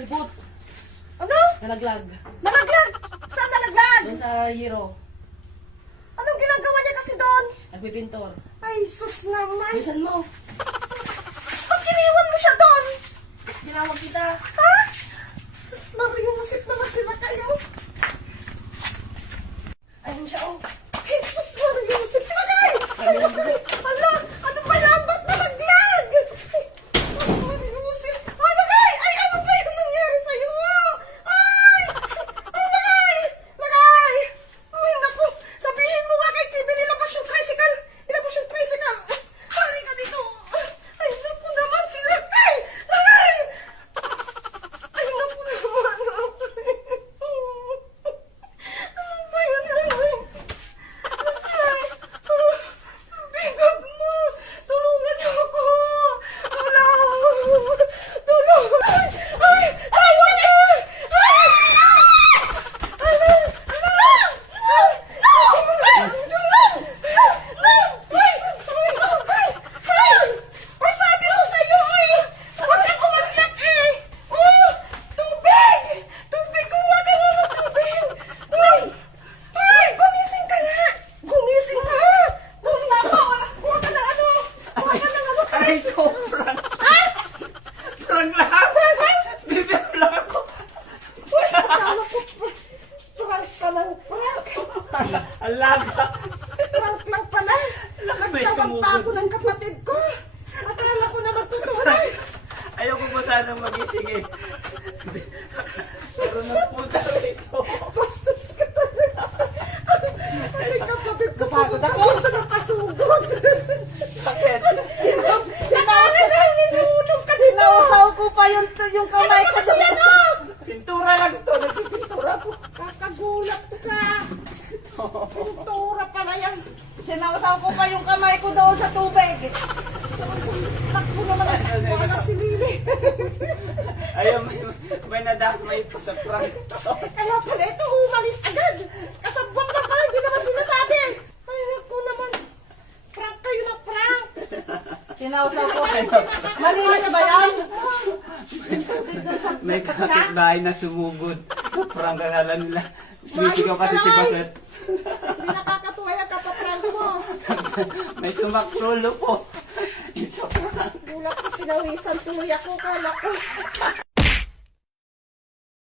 salbot. Ano? Nalaglag. Nalaglag! Saan nalaglag? Doon sa Hero. Anong ginagawa niya kasi doon? Nagpipintor. Ay, sus naman. Bilisan mo. Ba't iniwan mo siya doon? Tinawag kita. Ha? Sus, mariusip naman sila kayo. Ayun siya, oh. Ay, sus, mariusip. Lagay! Ay, lagay. Ala, ano ba yan? Ba't nalaglag? Ay, sus, mariusip. Ay, lagay! Ay, ano ba yung nangyari sa'yo? Ay! Ay, lagay! Lagay! Ay, naku. Sabihin mo nga kay Kibi, ilabas yung tricycle. Ilabas yung tricycle. Hali ka dito. Ay, naku naman si Lagay. Lagay! Ay, naku naman. Ano ba yun, Lagay? Lagay! Bigat mo! Tulungan niyo ako! Wala! Tulong! Ay! Ay! Wala! Ay! Ala! Ala! Ay! Tulong! Ay! Ay! Ay! Sabi ko sa'yo, eh! Huwag kang umakyat, eh! Oh! Tubig! Tubig! Kuha ka nga ng tubig! Ay! Ay! Gumising ka nga! Gumising ka! Gumising ka! Kuha ka ng ano! Kuha ka ng ano! Ay, ito, prank. Prank lang. Bibiro lang ako. Akala ko, prank ka ng prank. Alaga. Prank lang pala. May Nagtawag pa sumugod. ako ng kapatid ko. Akala ko naman totoo na. Ayoko pa sanang magising eh. Pero nagpunta rito. Bastos ka talaga. Ay, kapatid ko. Pagod ako. Nakasugod. Bakit? Sinausaw ko pa yung kamay ko sa ano? Pintura lang to. Nagpipintura ko. Kakagulat ka. Pintura pala yan. Sinausaw ko pa yung kamay ko doon sa tubig. Takbo naman ang takbo na si Lili. Ayaw, may nadamay po sa prank. Kaya pala ito umalis agad. Kasabot na pala, hindi naman sinasabi. Ay, naku naman. Prank kayo na prank. Sinausaw ko. Malinis ba yan? May kapitbahay na sumugod. Prank akala nila. Sumisigaw kasi si Bakit. Hindi nakakatuwa yung kapaprank mo. May sumakrolo po. It's a prank. Gulat ko, pinawisan tuloy ako. Kala ko.